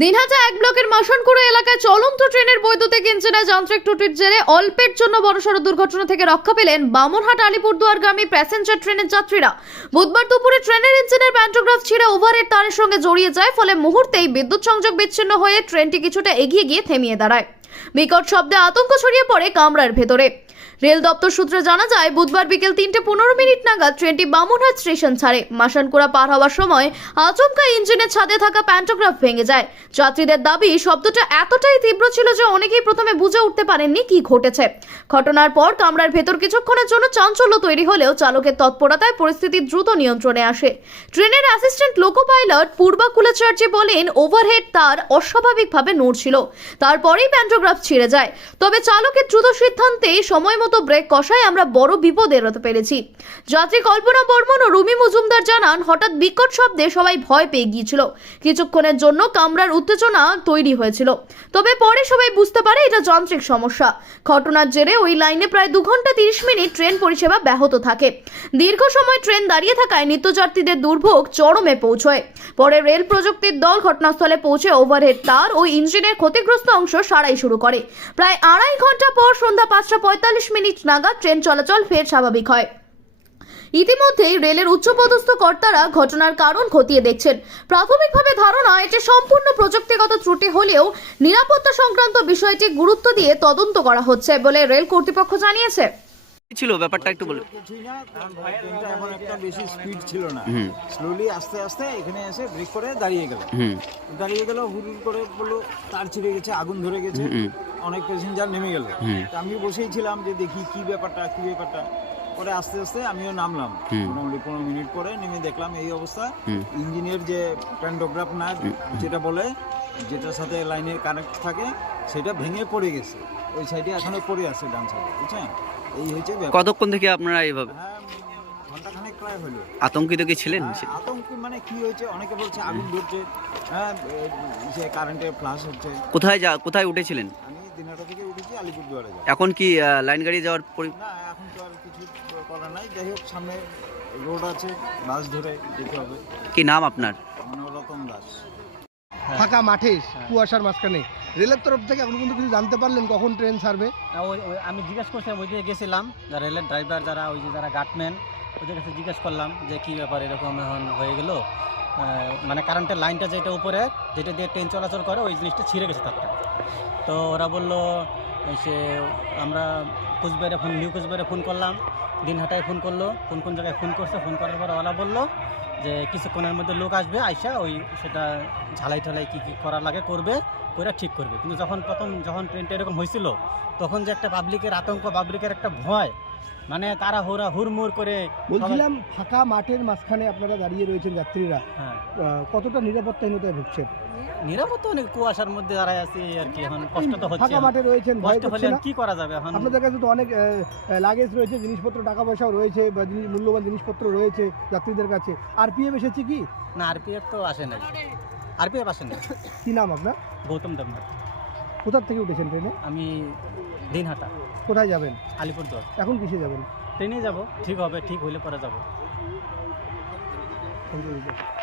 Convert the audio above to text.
দিনহাটা এক ব্লকের মাসনকুড়ো এলাকায় চলন্ত ট্রেনের বৈদ্যুতিক ইঞ্জিনে যান্ত্রিক ত্রুটির জেরে অল্পের জন্য বড়সড় দুর্ঘটনা থেকে রক্ষা পেলেন বামনহাট আলিপুরদুয়ারগামী প্যাসেঞ্জার ট্রেনের যাত্রীরা। বুধবার দুপুরে ট্রেনের ইঞ্জিনের প্যান্টোগ্রাফ ছিঁড়ে ওভারের তারের সঙ্গে জড়িয়ে যায়, ফলে মুহূর্তেই বিদ্যুৎ সংযোগ বিচ্ছিন্ন হয়ে ট্রেনটি কিছুটা এগিয়ে গিয়ে থেমিয়ে দাঁড়ায়। বিকট শব্দে আতঙ্ক ছড়িয়ে পড়ে কামরার ভেতরে। রেল দপ্তর সূত্রে জানা যায়, বুধবার বিকেল তিনটে পনেরো মিনিট নাগাদ ট্রেনটি বামুনহাট স্টেশন ছাড়ে। মাসানকুড়া পার হওয়ার সময় আচমকা ইঞ্জিনের ছাদে থাকা প্যান্টোগ্রাফ ভেঙে যায়। যাত্রীদের দাবি, শব্দটা এতটাই তীব্র ছিল যে অনেকেই প্রথমে বুঝে উঠতে পারেননি কি ঘটেছে। ঘটনার পর কামরার ভেতর কিছুক্ষণের জন্য চাঞ্চল্য তৈরি হলেও চালকের তৎপরতায় পরিস্থিতি দ্রুত নিয়ন্ত্রণে আসে। ট্রেনের অ্যাসিস্ট্যান্ট লোকো পাইলট পূর্বা কুলাচার্যে বলেন, ওভারহেড তার অস্বাভাবিকভাবে নড়ছিল। তারপরেই প্যান্টোগ্রাফ ছিঁড়ে যায়। তবে চালকের দ্রুত সিদ্ধান্তে সময় মতো ব্রেক কষায় আমরা বড় বিপদ এড়াতে পেরেছি। যাত্রী কল্পনা বর্মন ও রুমি মজুমদার জানান, হঠাৎ বিকট শব্দে সবাই ভয় পেয়ে গিয়েছিল। কিছুক্ষণের জন্য কামরার উত্তেজনা তৈরি হয়েছিল। তবে পরে সবাই বুঝতে পারে এটা যান্ত্রিক সমস্যা। ঘটনার জেরে ওই লাইনে প্রায় দু ঘণ্টা তিরিশ মিনিট ট্রেন পরিষেবা ব্যাহত থাকে। দীর্ঘ সময় ট্রেন দাঁড়িয়ে থাকায় নিত্যযাত্রীদের দুর্ভোগ চরমে পৌঁছয়। পরে রেল প্রযুক্তির দল ঘটনাস্থলে পৌঁছে ওভারহেড তার ও ইঞ্জিনের ক্ষতিগ্রস্ত অংশ সারাই শুরু করে। প্রায় আড়াই ঘণ্টা পর সন্ধ্যা পাঁচটা পঁয়তাল্লিশ মিনিট নাগাদ ট্রেন চলাচল ফের স্বাভাবিক হয়। ইতিমধ্যেই রেলের উচ্চপদস্থ কর্তারা ঘটনার কারণ খতিয়ে দেখছেন। প্রাথমিকভাবে ধারণা এটি সম্পূর্ণ প্রযুক্তিগত ত্রুটি হলেও নিরাপত্তা সংক্রান্ত বিষয়টি গুরুত্ব দিয়ে তদন্ত করা হচ্ছে বলে রেল কর্তৃপক্ষ জানিয়েছে। ছিল? ব্যাপারটা একটু বলুন। কিছুই না ট্রেনটা এখন একটা বেশি স্পিড ছিল না স্লোলি আস্তে আস্তে এখানে এসে ব্রেক করে দাঁড়িয়ে গেল। দাঁড়িয়ে গেল হুড় করে বলল তার ছিঁড়ে গেছে আগুন ধরে গেছে। হুম। অনেক প্যাসেঞ্জার নেমে গেল। হুম। তা আমি বসেই ছিলাম যে দেখি কি ব্যাপারটা কি ব্যাপারটা। পরে আস্তে আস্তে আমিও নামলাম। মোটামুটি পনেরো মিনিট পরে নেমে দেখলাম এই অবস্থা। হুম। ইঞ্জিনের যে প্যান্ডোগ্রাফ না যেটা বলে যেটার সাথে লাইনের কানেক্ট থাকে সেটা ভেঙে পড়ে গেছে। ওই সাইডে এখনও পড়ে আছে ডান সাইডে বুঝছেন? এই হয়েছে ব্যাপার। কতক্ষণ থেকে আপনারা এইভাবে? হ্যাঁ ঘন্টাখানেক প্রায় হলো। আতঙ্কিত কি ছিলেন? হ্যাঁ, আতঙ্ক মানে কি হয়েছে? অনেকে বলছে আগুন ধরছে। হ্যাঁ এ, সে কারেন্টে ফ্লাশ হচ্ছে। কোথায় যা কোথায় উঠেছিলেন? আমি দিনাটা থেকে উঠেছি আলিপুরদুয়ারে যাব। এখন কি আহ, লাইন গাড়ি যাওয়ার পরি- না এখন তো আর কিছু করার নাই। যাই হোক সামনে রোড আছে বাস ধরে যেতে হবে। কি নাম আপনার? মনোরতন দাস। ফাঁকা মাঠে কুয়াশার মাঝখানে। রেলের তরফ থেকে এখন কিন্তু কিছু জানতে পারলেন কখন ট্রেন ছাড়বে? আমি জিজ্ঞেস করছিলাম ওই দিকে গেছিলাম যারা রেলের ড্রাইভার যারা ওই যে যারা গার্ডম্যান ওদের কাছে জিজ্ঞেস করলাম যে কী ব্যাপার এরকম এখন হয়ে গেল। মানে কারেন্টের লাইনটা যেটা উপরে যেটা দিয়ে ট্রেন চলাচল করে ওই জিনিসটা ছিঁড়ে গেছে তারটা। তো ওরা বলল সে আমরা কুচবিহারে ফোন নিউ কুচবিহারে ফোন করলাম। দিনহাটায় ফোন করল, কোন কোন জায়গায় ফোন করছে, ফোন করার পর ওলা বলল যে কিছুক্ষণের মধ্যে লোক আসবে, আইসা ওই সেটা ঝালাই ঠালাই কী কী করার লাগে, করবে, করে ঠিক করবে। কিন্তু যখন প্রথম যখন ট্রেনটা এরকম হয়েছিল তখন যে একটা পাবলিকের আতঙ্ক পাবলিকের একটা ভয় মানে তারা হুরা হুড়মুড় করে বলছিলাম ফাঁকা মাঠের মাঝখানে আপনারা দাঁড়িয়ে রয়েছেন যাত্রীরা। হ্যাঁ। কতটা নিরাপত্তাহীনতায় ভুগছেন? নিরাপত্তা অনেক কুয়াশার মধ্যে দাঁড়ায় আছি আর কি এখন কষ্ট তো হচ্ছে। ফাঁকা মাঠে রয়েছেন কষ্ট হলে না? কি করা যাবে এখন? আপনাদের কাছে তো অনেক লাগেজ রয়েছে জিনিসপত্র টাকা পয়সাও রয়েছে বা মূল্যবান জিনিসপত্র রয়েছে যাত্রীদের কাছে। আর পিএফ এসেছে কি? না আরপিএফ তো আসে নাই। আরপিএফ আসে নাই। কি নাম আপনার? গৌতম দেবনাথ। কোথার থেকে উঠেছেন ট্রেনে? আমি দিনহাটা। কোথায় যাবেন? আলিপুরদুয়ার। এখন কিসে যাবেন? ট্রেনে যাব। ঠিক হবে ঠিক হইলে পরে যাব। Thank you